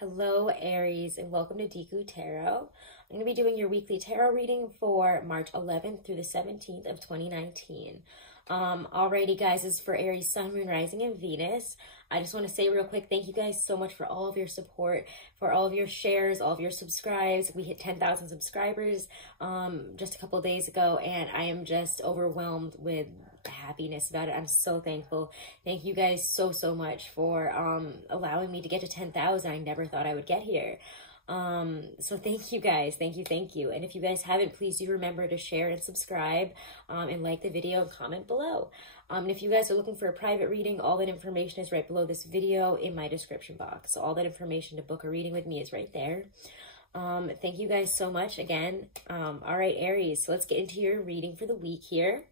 Hello, Aries, and welcome to Deku Tarot. I'm going to be doing your weekly tarot reading for March 11th through the 17th of 2019. Alrighty, guys, this is for Aries, Sun, Moon, Rising, and Venus. I just want to say real quick, thank you guys so much for all of your support, for all of your shares, all of your subscribes. We hit 10,000 subscribers just a couple of days ago, and I am just overwhelmed with happiness about it. I'm so thankful. Thank you guys so much for allowing me to get to 10,000. I never thought I would get here. So thank you guys. Thank you. And if you guys haven't, please do remember to share and subscribe, and like the video and comment below. And if you guys are looking for a private reading, all that information is right below this video in my description box. So all that information to book a reading with me is right there. Thank you guys so much again. All right, Aries, so let's get into your reading for the week here.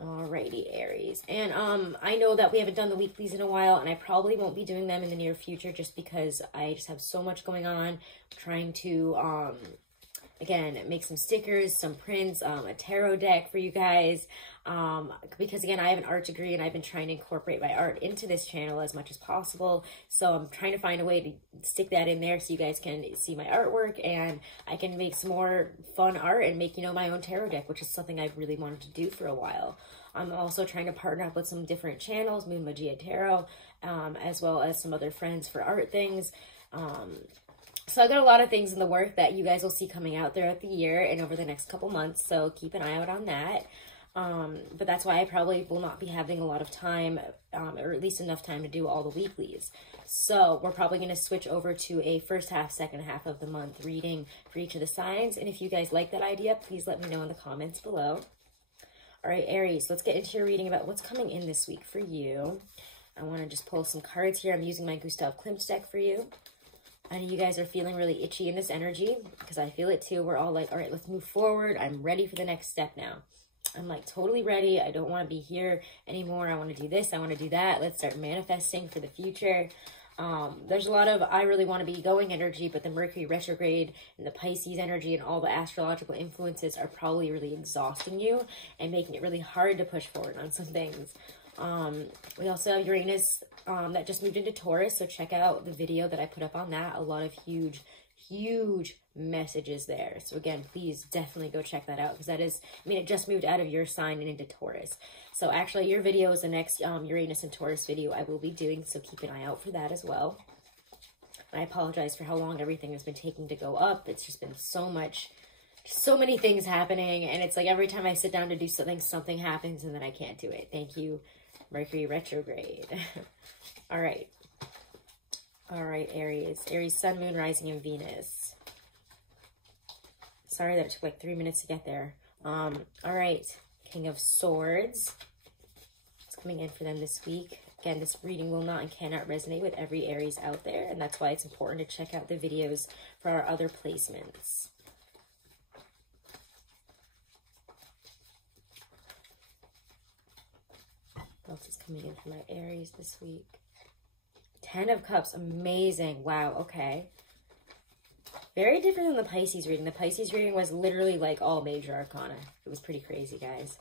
Alrighty, Aries. And I know that we haven't done the weeklies in a while, and I probably won't be doing them in the near future just because I just have so much going on. I'm trying to, again, make some stickers, some prints, a tarot deck for you guys. Because, again, I have an art degree, and I've been trying to incorporate my art into this channel as much as possible. So I'm trying to find a way to stick that in there so you guys can see my artwork, and I can make some more fun art and make, my own tarot deck, which is something I've really wanted to do for a while. I'm also trying to partner up with some different channels, Moon Magia Tarot, as well as some other friends for art things. So I got a lot of things in the work that you guys will see coming out throughout the year and over the next couple months. So keep an eye out on that. But that's why I probably will not be having a lot of time, or at least enough time to do all the weeklies. So we're probably going to switch over to a first half, second half of the month reading for each of the signs. And if you guys like that idea, please let me know in the comments below. All right, Aries, let's get into your reading about what's coming in this week for you. I want to just pull some cards here. I'm using my Gustav Klimt deck for you. I know you guys are feeling really itchy in this energy because I feel it too. We're all like, all right, let's move forward. I'm ready for the next step now. I'm like totally ready. I don't want to be here anymore. I want to do this. I want to do that. Let's start manifesting for the future. There's a lot of I really want to be going energy, but the Mercury retrograde and the Pisces energy and all the astrological influences are probably really exhausting you and making it really hard to push forward on some things. We also have Uranus that just moved into Taurus, so check out the video that I put up on that. A lot of huge messages there. So again, please definitely go check that out because that is, it just moved out of your sign and into Taurus. So actually your video is the next Uranus and Taurus video I will be doing, so keep an eye out for that as well. I apologize for how long everything has been taking to go up. It's just been so many things happening, and it's like every time I sit down to do something, something happens and then I can't do it. Thank you, Mercury retrograde. All right, Aries. Aries, Sun, Moon, Rising, and Venus. Sorry that it took like 3 minutes to get there. All right, King of Swords. It's coming in for them this week. Again, this reading will not and cannot resonate with every Aries out there, and that's why it's important to check out the videos for our other placements. What else is coming in for my Aries this week? 10 of Cups, amazing. Wow, okay. Very different than the Pisces reading. The Pisces reading was literally like all major arcana. It was pretty crazy, guys.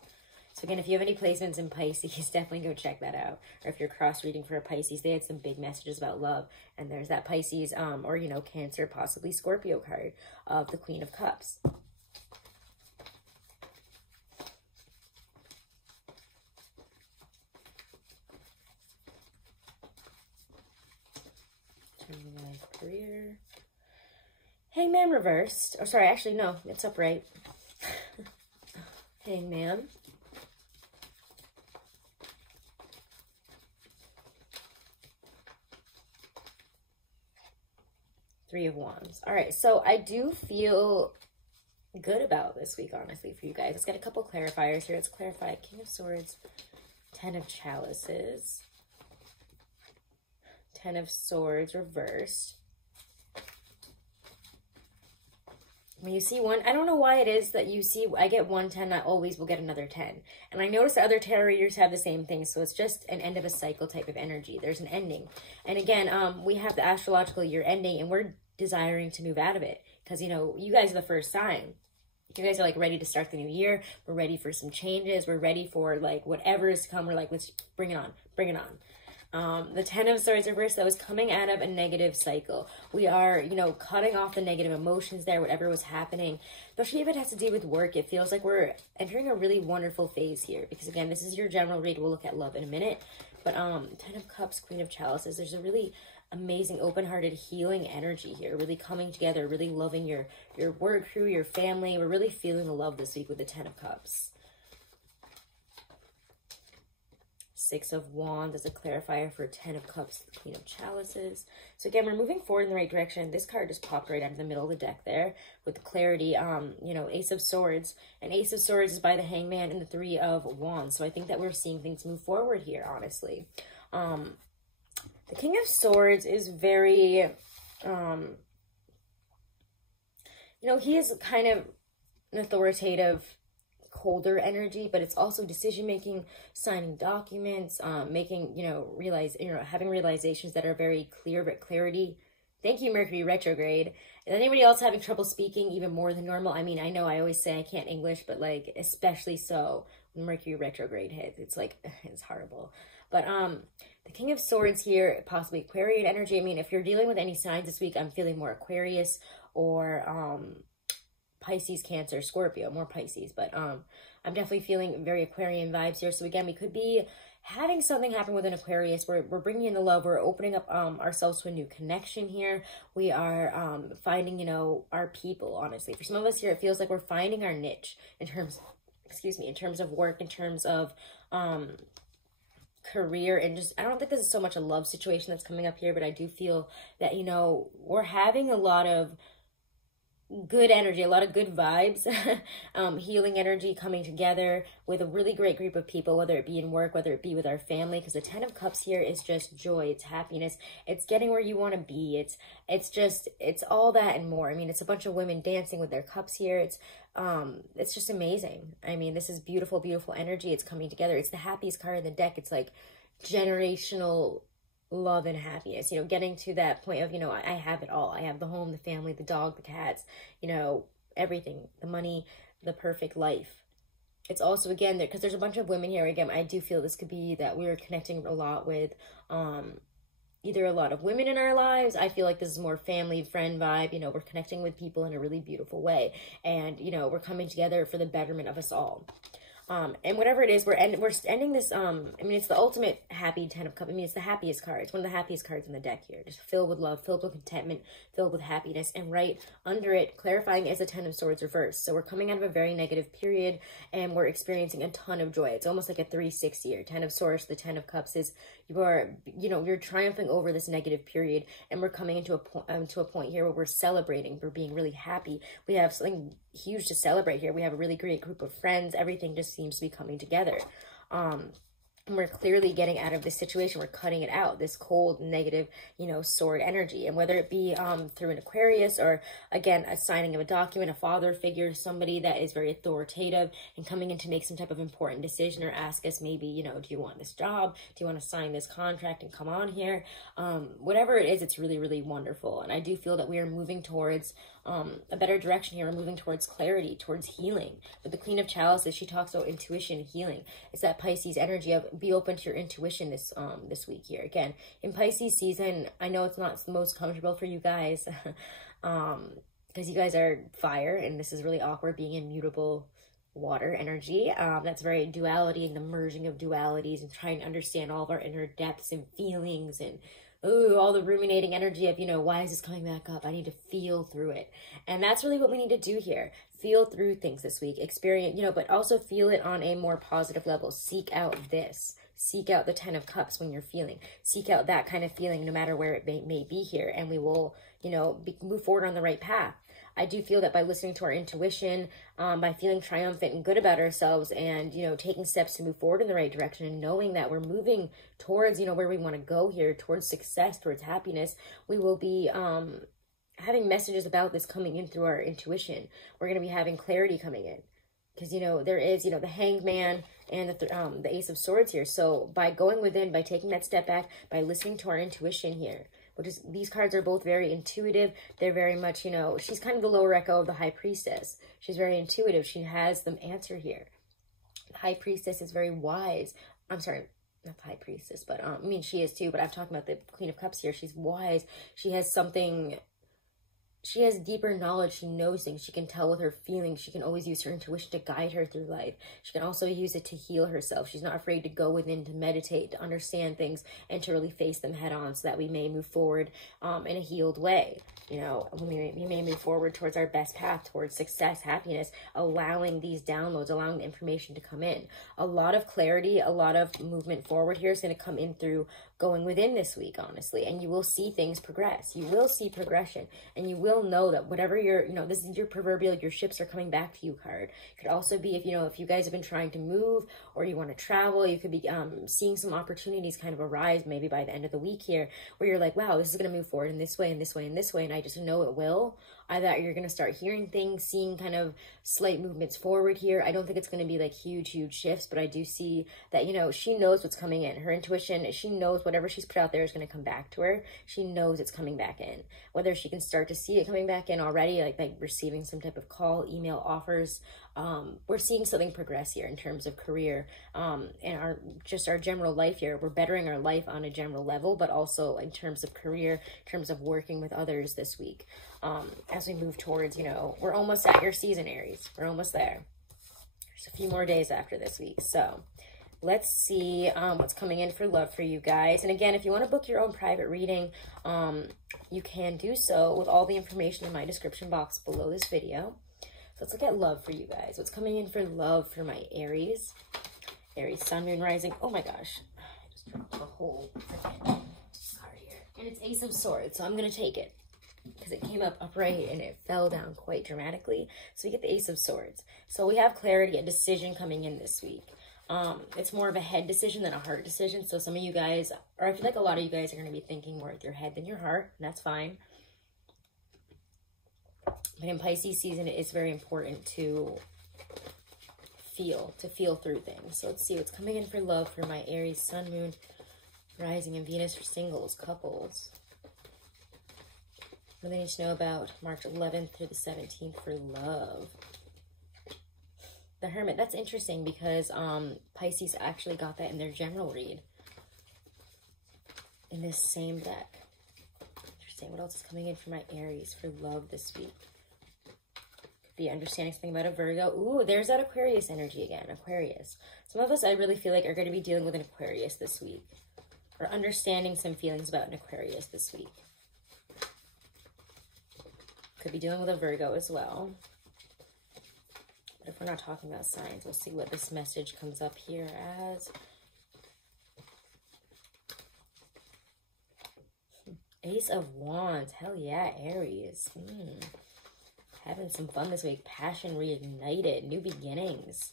So again, if you have any placements in Pisces, definitely go check that out. Or if you're cross-reading for a Pisces, they had some big messages about love. And there's that Pisces, or, Cancer, possibly Scorpio card of the Queen of Cups. Life, career. Hangman reversed. Oh, sorry, actually, no, it's upright. Hangman. Three of Wands. All right, so I do feel good about this week, honestly, for you guys. Let's get a couple clarifiers here. Let's clarify King of Swords, 10 of Chalices, 10 of Swords reversed. When you see one, I don't know why it is that you see, I get 1 10, I always will get another 10. And I notice that other tarot readers have the same thing, so it's just an end of a cycle type of energy. There's an ending. And again, we have the astrological year ending, and we're desiring to move out of it. Because, you guys are the first sign. You guys are, like, ready to start the new year. We're ready for some changes. We're ready for, like, whatever is to come. We're like, let's bring it on. Bring it on. The Ten of Swords reversed, that was coming out of a negative cycle. We are, you know, cutting off the negative emotions there, whatever was happening. Especially if it has to do with work, it feels like we're entering a really wonderful phase here. Because again, this is your general read. We'll look at love in a minute. But Ten of Cups, Queen of Chalices, there's a really amazing, open-hearted, healing energy here. Really coming together, really loving your work crew, your family. We're really feeling the love this week with the Ten of Cups. Six of Wands as a clarifier for Ten of Cups, the Queen of Chalices. So again, we're moving forward in the right direction. This card just popped right out of the middle of the deck there with the clarity, you know, Ace of Swords. And Ace of Swords is by the Hangman and the Three of Wands. So I think that we're seeing things move forward here, honestly. The King of Swords is very, you know, he is kind of an authoritative, colder energy, but it's also decision-making, signing documents, making, you know, having realizations that are very clear, but clarity. Thank you, Mercury retrograde. Is anybody else having trouble speaking even more than normal? I mean, I know I always say I can't English, but like, especially so when Mercury retrograde hits, it's like, it's horrible. But, the King of Swords here, possibly Aquarian energy. I mean, if you're dealing with any signs this week, I'm feeling more Aquarius or, Pisces, Cancer, Scorpio, more Pisces, but I'm definitely feeling very Aquarian vibes here. So again, we could be having something happen with an Aquarius. We're bringing in the love. We're opening up ourselves to a new connection here. We are finding, you know, our people, honestly. For some of us here, it feels like we're finding our niche in terms, in terms of work, in terms of career, and just, I don't think this is so much a love situation that's coming up here, but I do feel that, you know, we're having a lot of good energy, a lot of good vibes, healing energy coming together with a really great group of people, whether it be in work, whether it be with our family, because the Ten of Cups here is just joy, it's happiness, it's getting where you want to be, it's all that and more. I mean, it's a bunch of women dancing with their cups here. It's just amazing. I mean, this is beautiful, beautiful energy. It's coming together. It's the happiest card in the deck. It's like generational love and happiness, you know, getting to that point of, you know, I have it all. I have the home, the family, the dog, the cats, you know, everything, the money, the perfect life. It's also, again, because there's a bunch of women here. Again, I do feel this could be that we're connecting a lot with either a lot of women in our lives. I feel like this is more family, friend vibe. You know, we're connecting with people in a really beautiful way. And, you know, we're coming together for the betterment of us all. And whatever it is, we're ending this, I mean, it's the ultimate happy Ten of Cups. I mean, it's the happiest card. It's one of the happiest cards in the deck here. Just filled with love, filled with contentment, filled with happiness. And right under it, clarifying, is a Ten of Swords reversed. So we're coming out of a very negative period, and we're experiencing a ton of joy. It's almost like a 360 here. Ten of Swords, the Ten of Cups is, you are, you know, you're triumphing over this negative period, and we're coming into a point here where we're celebrating. We're being really happy. We have something huge to celebrate here. We have a really great group of friends. Everything just seems to be coming together. And we're clearly getting out of this situation. We're cutting it out, this cold, negative, you know, sword energy. And whether it be through an Aquarius or, again, a signing of a document, a father figure, somebody that is very authoritative and coming in to make some type of important decision or ask us maybe, you know, do you want this job? Do you want to sign this contract and come on here? Whatever it is, it's really, really wonderful. And I do feel that we are moving towards a better direction here. We're moving towards clarity, towards healing. With the Queen of Chalices, she talks about intuition, healing. It's that Pisces energy of be open to your intuition this week here. Again, in Pisces season, I know it's not the most comfortable for you guys because you guys are fire, and this is really awkward being in mutable water energy. That's very duality and the merging of dualities and trying to understand all of our inner depths and feelings and all the ruminating energy of, you know, why is this coming back up? I need to feel through it. And that's really what we need to do here. Feel through things this week. Experience, you know, but also feel it on a more positive level. Seek out this. Seek out the Ten of Cups when you're feeling. Seek out that kind of feeling no matter where it may be here. And we will, you know, move forward on the right path. I do feel that by listening to our intuition, by feeling triumphant and good about ourselves and, you know, taking steps to move forward in the right direction and knowing that we're moving towards, you know, where we want to go here, towards success, towards happiness, we will be having messages about this coming in through our intuition. We're going to be having clarity coming in because, you know, there is, you know, the Hangman and the Ace of Swords here. So by going within, by taking that step back, by listening to our intuition here, which is, these cards are both very intuitive. They're very much, you know, she's kind of the lower echo of the High Priestess. She's very intuitive. She has the answer here. The High Priestess is very wise. I'm sorry, not the High Priestess, but I mean, she is too, but I'm talking about the Queen of Cups here. She's wise. She has something, she has deeper knowledge. She knows things. She can tell with her feelings. She can always use her intuition to guide her through life. She can also use it to heal herself. She's not afraid to go within, to meditate, to understand things, and to really face them head on, so that we may move forward in a healed way. You know, we may move forward towards our best path, towards success, happiness, allowing these downloads, allowing the information to come in. A lot of clarity, a lot of movement forward here is going to come in through going within this week, honestly. And you will see things progress. You will see progression. And you will know that whatever you're, you know, this is your proverbial, your ships are coming back to you card. It could also be if, you know, if you guys have been trying to move or you want to travel, you could be seeing some opportunities kind of arise maybe by the end of the week here, where you're like, wow, this is going to move forward in this way and this way and this way. And I just know it will. Either you're going to start hearing things, seeing kind of slight movements forward here. I don't think it's going to be like huge shifts, but I do see that, you know, she knows what's coming in. Her intuition, she knows whatever she's put out there is going to come back to her. She knows it's coming back in. Whether she can start to see it coming back in already, like receiving some type of call, email, offers. We're seeing something progress here in terms of career and our general life here. We're bettering our life on a general level, but also in terms of career, in terms of working with others this week. As we move towards, you know, we're almost at your season, Aries. We're almost there. There's a few more days after this week. So let's see what's coming in for love for you guys. And again, if you want to book your own private reading, you can do so with all the information in my description box below this video. So let's look at love for you guys. What's coming in for love for my Aries? Aries, Sun, Moon, Rising. Oh my gosh. I just dropped the whole freaking card here. And it's Ace of Swords, so I'm going to take it, because it came up upright and it fell down quite dramatically. So we get the Ace of Swords. So we have clarity, a decision coming in this week. It's more of a head decision than a heart decision. So some of you guys, or I feel like a lot of you guys are going to be thinking more with your head than your heart, and that's fine. But in Pisces season, it is very important to feel through things. So let's see what's coming in for love for my Aries, Sun, Moon, Rising, and Venus for singles, couples. What do they need to know about March 11th through the 17th for love? The Hermit. That's interesting because Pisces actually got that in their general read in this same deck. Interesting. What else is coming in for my Aries for love this week? Could be understanding something about a Virgo. Ooh, there's that Aquarius energy again. Aquarius. Some of us, I really feel like, are going to be dealing with an Aquarius this week, or understanding some feelings about an Aquarius this week. Could be dealing with a Virgo as well. But if we're not talking about signs, we'll see what this message comes up here as. Ace of Wands. Hell yeah, Aries. Having some fun this week. Passion reignited. New beginnings.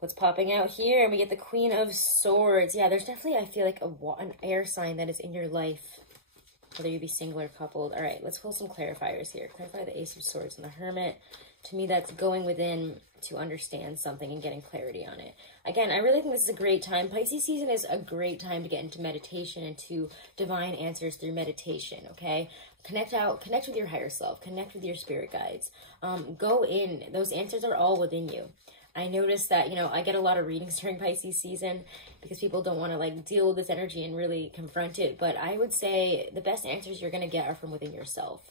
What's popping out here? And we get the Queen of Swords. Yeah, there's definitely, I feel like, an air sign that is in your life, whether you be single or coupled. All right, let's pull some clarifiers here. Clarify the Ace of Swords and the Hermit. To me, that's going within to understand something and getting clarity on it. Again, I really think this is a great time. Pisces season is a great time to get into meditation and to divine answers through meditation, okay? Connect with your higher self. Connect with your spirit guides. Go in. Those answers are all within you. I noticed that, you know, I get a lot of readings during Pisces season because people don't want to, like, deal with this energy and really confront it. But I would say the best answers you're going to get are from within yourself.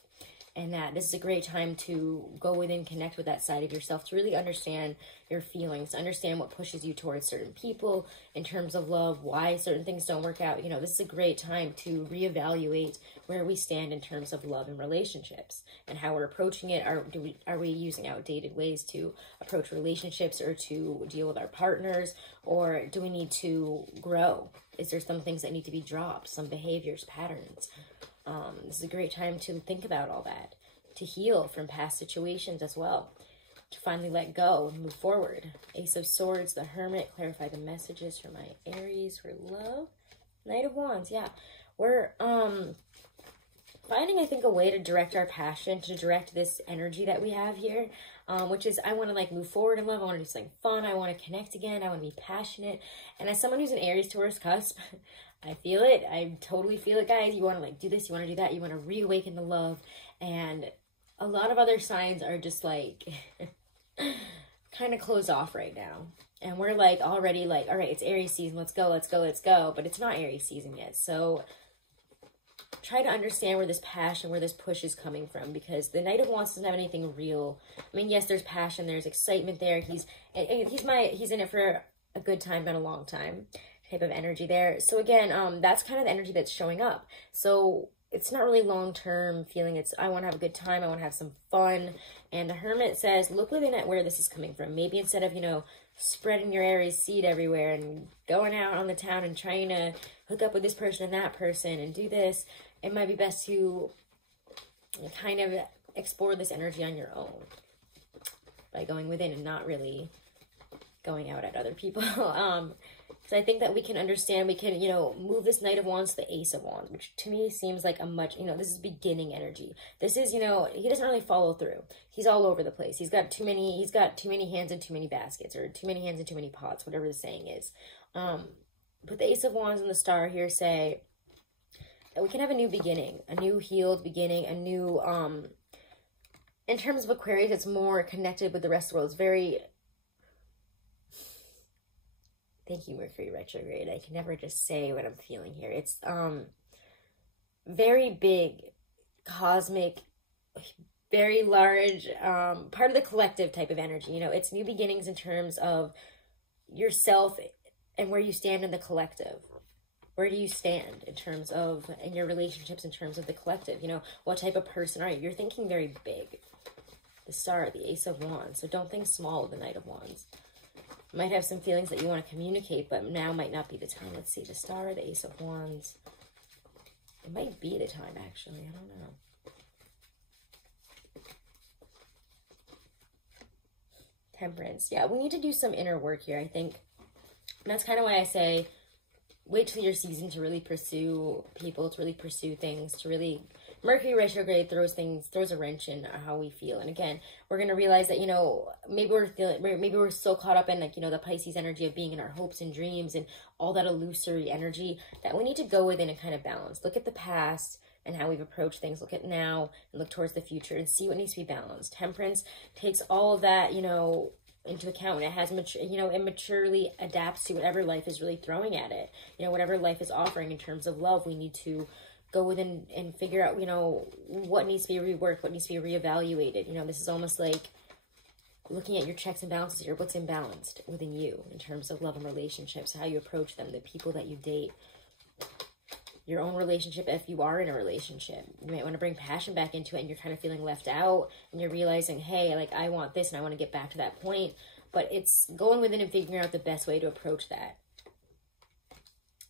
And that this is a great time to go within, connect with that side of yourself, to really understand your feelings, understand what pushes you towards certain people in terms of love, why certain things don't work out. You know, this is a great time to reevaluate where we stand in terms of love and relationships and how we're approaching it. Are we using outdated ways to approach relationships or to deal with our partners, or do we need to grow? Is there some things that need to be dropped, some behaviors, patterns? This is a great time to think about all that, to heal from past situations as well, to finally let go and move forward. Ace of Swords, the Hermit, clarify the messages for my Aries for love. Knight of Wands, yeah. We're finding, I think, a way to direct our passion, to direct this energy that we have here, which is I want to, like, move forward in love. I want to do something fun. I want to connect again. I want to be passionate. And as someone who's an Aries Taurus cusp, I feel it. I totally feel it, guys. You want to, like, do this. You want to do that. You want to reawaken the love. And a lot of other signs are just, like, kind of closed off right now. And we're like already like, all right, it's Aries season. Let's go, let's go, let's go. But it's not Aries season yet. So try to understand where this passion, where this push is coming from, because the Knight of Wands doesn't have anything real. I mean, yes, there's passion, there's excitement there. He's in it for a good time, not a long time type of energy there. So again, that's kind of the energy that's showing up. So it's not really long-term feeling. It's, I want to have a good time. I want to have some fun. And the Hermit says, look within at where this is coming from. Maybe instead of, you know, spreading your Aries seed everywhere and going out on the town and trying to hook up with this person and that person and do this, it might be best to kind of explore this energy on your own by going within and not really going out at other people. So I think that we can understand, we can, you know, move this Knight of Wands to the Ace of Wands, which to me seems like a much, you know, this is beginning energy. This is, you know, he doesn't really follow through. He's all over the place. He's got too many hands in too many baskets, or too many hands in too many pots, whatever the saying is. But the Ace of Wands and the Star here say that we can have a new beginning, a new healed beginning, a new, in terms of Aquarius, it's more connected with the rest of the world. It's very, thank you, Mercury retrograde. I can never just say what I'm feeling here. It's very big, cosmic, very large, part of the collective type of energy. You know, it's new beginnings in terms of yourself and where you stand in the collective. Where do you stand in terms of, in your relationships, in terms of the collective? You know, what type of person are you? You're thinking very big. The Star, the Ace of Wands. So don't think small with the Knight of Wands. You might have some feelings that you want to communicate, but now might not be the time. Let's see, the Star, the Ace of Wands. It might be the time, actually. I don't know. Temperance. Yeah, we need to do some inner work here, I think. And that's kind of why I say, wait till your season to really pursue people, to really pursue things, to really... Mercury retrograde throws a wrench in how we feel. And again, we're going to realize that, you know, maybe we're so caught up in, like, you know, the Pisces energy of being in our hopes and dreams and all that illusory energy, that we need to go within and kind of balance. Look at the past and how we've approached things. Look at now and look towards the future and see what needs to be balanced. Temperance takes all of that, you know, into account. It has it maturely adapts to whatever life is really throwing at it. You know, whatever life is offering in terms of love, we need to go within and figure out, you know, what needs to be reworked, what needs to be reevaluated. You know, this is almost like looking at your checks and balances here, what's imbalanced within you in terms of love and relationships, how you approach them, the people that you date, your own relationship. If you are in a relationship, you might want to bring passion back into it and you're kind of feeling left out and you're realizing, hey, like, I want this and I want to get back to that point. But it's going within and figuring out the best way to approach that.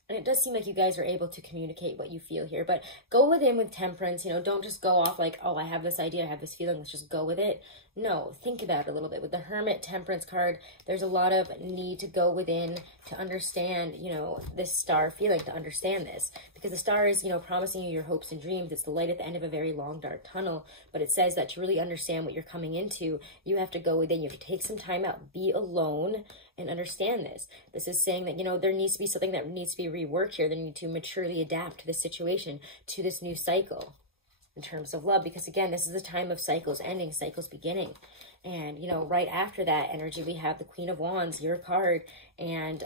And it does seem like you guys are able to communicate what you feel here. But go within with temperance. You know, don't just go off like, oh, I have this idea, I have this feeling, let's just go with it. No, think about it a little bit. With the Hermit Temperance card, there's a lot of need to go within to understand, you know, this Star feeling, to understand this. Because the Star is, you know, promising you your hopes and dreams. It's the light at the end of a very long, dark tunnel. But it says that to really understand what you're coming into, you have to go within. You have to take some time out, be alone, and understand this. This is saying that, you know, there needs to be something that needs to be reworked here. They need to maturely adapt to the situation, to this new cycle in terms of love. Because again, this is a time of cycles ending, cycles beginning. And, you know, right after that energy, we have the Queen of Wands, your card, and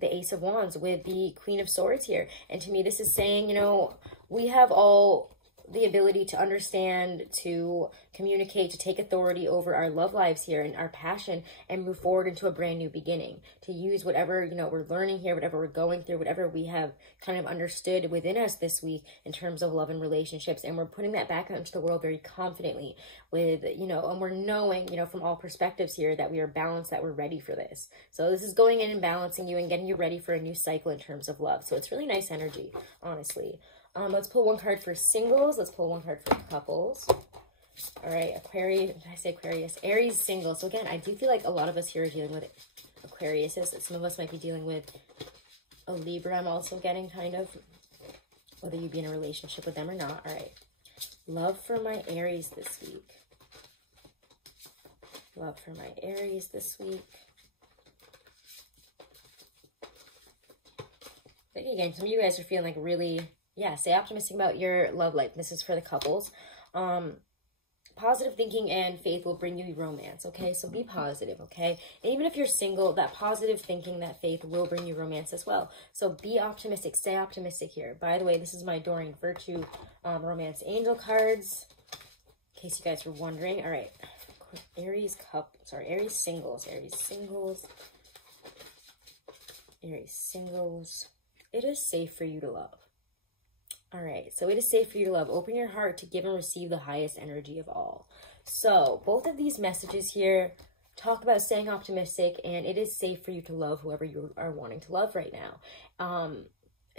the Ace of Wands with the Queen of Swords here. And to me, this is saying, you know, we have all the ability to understand, to communicate, to take authority over our love lives here and our passion and move forward into a brand new beginning, to use whatever, you know, we're learning here, whatever we're going through, whatever we have kind of understood within us this week in terms of love and relationships. And we're putting that back out into the world very confidently with, you know, and we're knowing, you know, from all perspectives here that we are balanced, that we're ready for this. So this is going in and balancing you and getting you ready for a new cycle in terms of love. So it's really nice energy, honestly. Let's pull one card for singles. Let's pull one card for couples. All right, Aquarius, did I say Aquarius? Aries single. So again, I do feel like a lot of us here are dealing with Aquariuses. Some of us might be dealing with a Libra. I'm also getting kind of, whether you be in a relationship with them or not. All right. Love for my Aries this week. Love for my Aries this week. I think again, some of you guys are feeling like really... Yeah, stay optimistic about your love life. This is for the couples. positive thinking and faith will bring you romance, okay? So be positive, okay? And even if you're single, that positive thinking, that faith will bring you romance as well. So be optimistic. Stay optimistic here. By the way, this is my Adoring Virtue Romance Angel cards, in case you guys were wondering. All right. Aries singles. It is safe for you to love. All right, so it is safe for you to love. Open your heart to give and receive the highest energy of all. So both of these messages here talk about staying optimistic, and it is safe for you to love whoever you are wanting to love right now.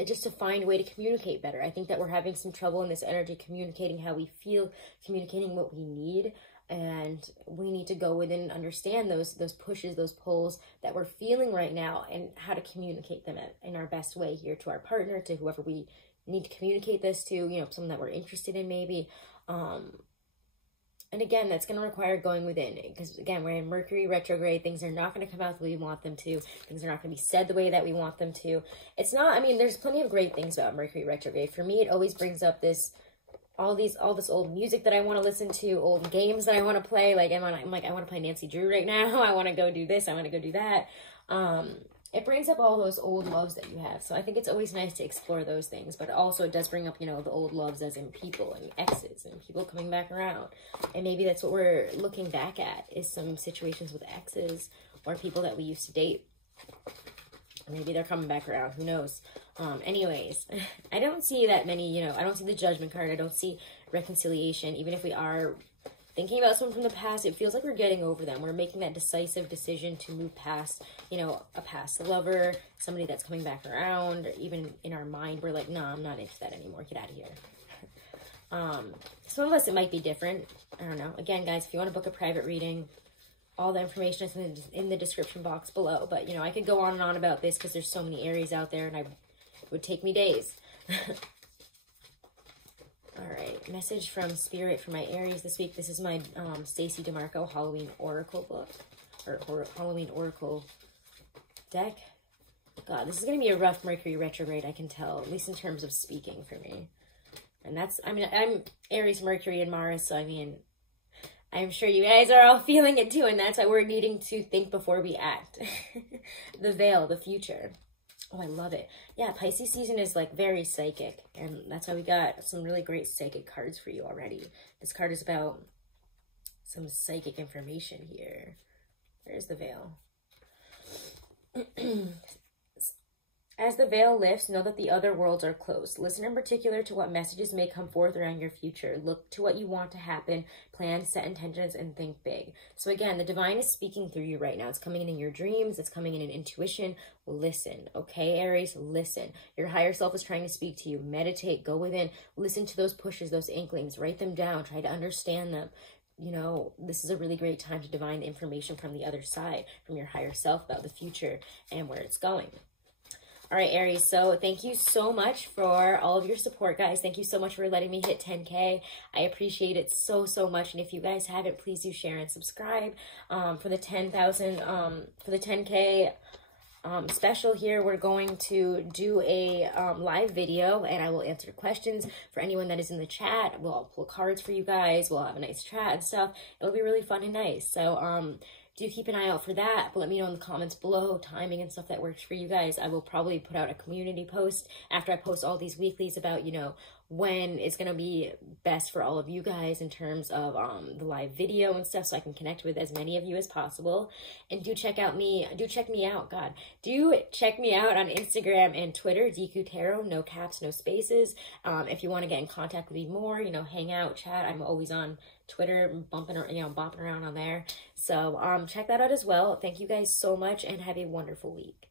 Just to find a way to communicate better. I think that we're having some trouble in this energy communicating how we feel, communicating what we need. And we need to go within and understand those pushes, those pulls that we're feeling right now, and how to communicate them in our best way here to our partner, to whoever we need to communicate this to, you know, someone that we're interested in maybe. And again, that's going to require going within, because again, we're in Mercury retrograde. Things are not going to come out the way we want them to. Things are not going to be said the way that we want them to. It's not, I mean, there's plenty of great things about Mercury retrograde. For me, it always brings up all this old music that I want to listen to, old games that I want to play. Like, I want to play Nancy Drew right now. I want to go do this. I want to go do that. It brings up all those old loves that you have. So I think it's always nice to explore those things. But also it does bring up, you know, the old loves as in people and exes and people coming back around. And maybe that's what we're looking back at, is some situations with exes or people that we used to date. Or maybe they're coming back around. Who knows? Anyways, I don't see that many, you know, I don't see the Judgment card. I don't see reconciliation. Even if we are thinking about someone from the past, it feels like we're getting over them. We're making that decisive decision to move past, you know, a past lover, somebody that's coming back around. Or even in our mind, we're like, no, I'm not into that anymore. Get out of here. Some of us, it might be different. I don't know. Again, guys, if you want to book a private reading, all the information is in the description box below. But, you know, I could go on and on about this because there's so many Aries out there, and it would take me days. All right, message from Spirit for my Aries this week. This is my Stacey DeMarco Halloween Oracle book, or Halloween Oracle deck. God, this is going to be a rough Mercury retrograde, I can tell, at least in terms of speaking for me. And that's, I mean, I'm Aries, Mercury, and Mars, so I mean, I'm sure you guys are all feeling it too, and that's why we're needing to think before we act. The veil, the future. Oh, I love it. Yeah, Pisces season is like very psychic, and that's why we got some really great psychic cards for you already. This card is about some psychic information here. There's the veil. As the veil lifts, know that the other worlds are close. Listen in particular to what messages may come forth around your future. Look to what you want to happen, plan, set intentions, and think big. So again, the divine is speaking through you right now. It's coming in your dreams. It's coming in intuition. Listen, okay, Aries? Listen. Your higher self is trying to speak to you. Meditate. Go within. Listen to those pushes, those inklings. Write them down. Try to understand them. You know, this is a really great time to divine information from the other side, from your higher self about the future and where it's going. All right, Aries, so thank you so much for all of your support, guys. Thank you so much for letting me hit 10K. I appreciate it so, so much. And if you guys haven't, please do share and subscribe. For the 10K special here, we're going to do a live video, and I will answer questions for anyone that is in the chat. We'll pull cards for you guys. We'll have a nice chat and stuff. It'll be really fun and nice. So, do keep an eye out for that, but let me know in the comments below timing and stuff that works for you guys. I will probably put out a community post after I post all these weeklies about, you know, when it's going to be best for all of you guys in terms of the live video and stuff, so I can connect with as many of you as possible. And do check me out on Instagram and Twitter, Deku Tarot, no caps, no spaces. If you want to get in contact with me more, you know, hang out, chat, I'm always on Twitter, bopping around on there. So check that out as well. Thank you guys so much, and have a wonderful week.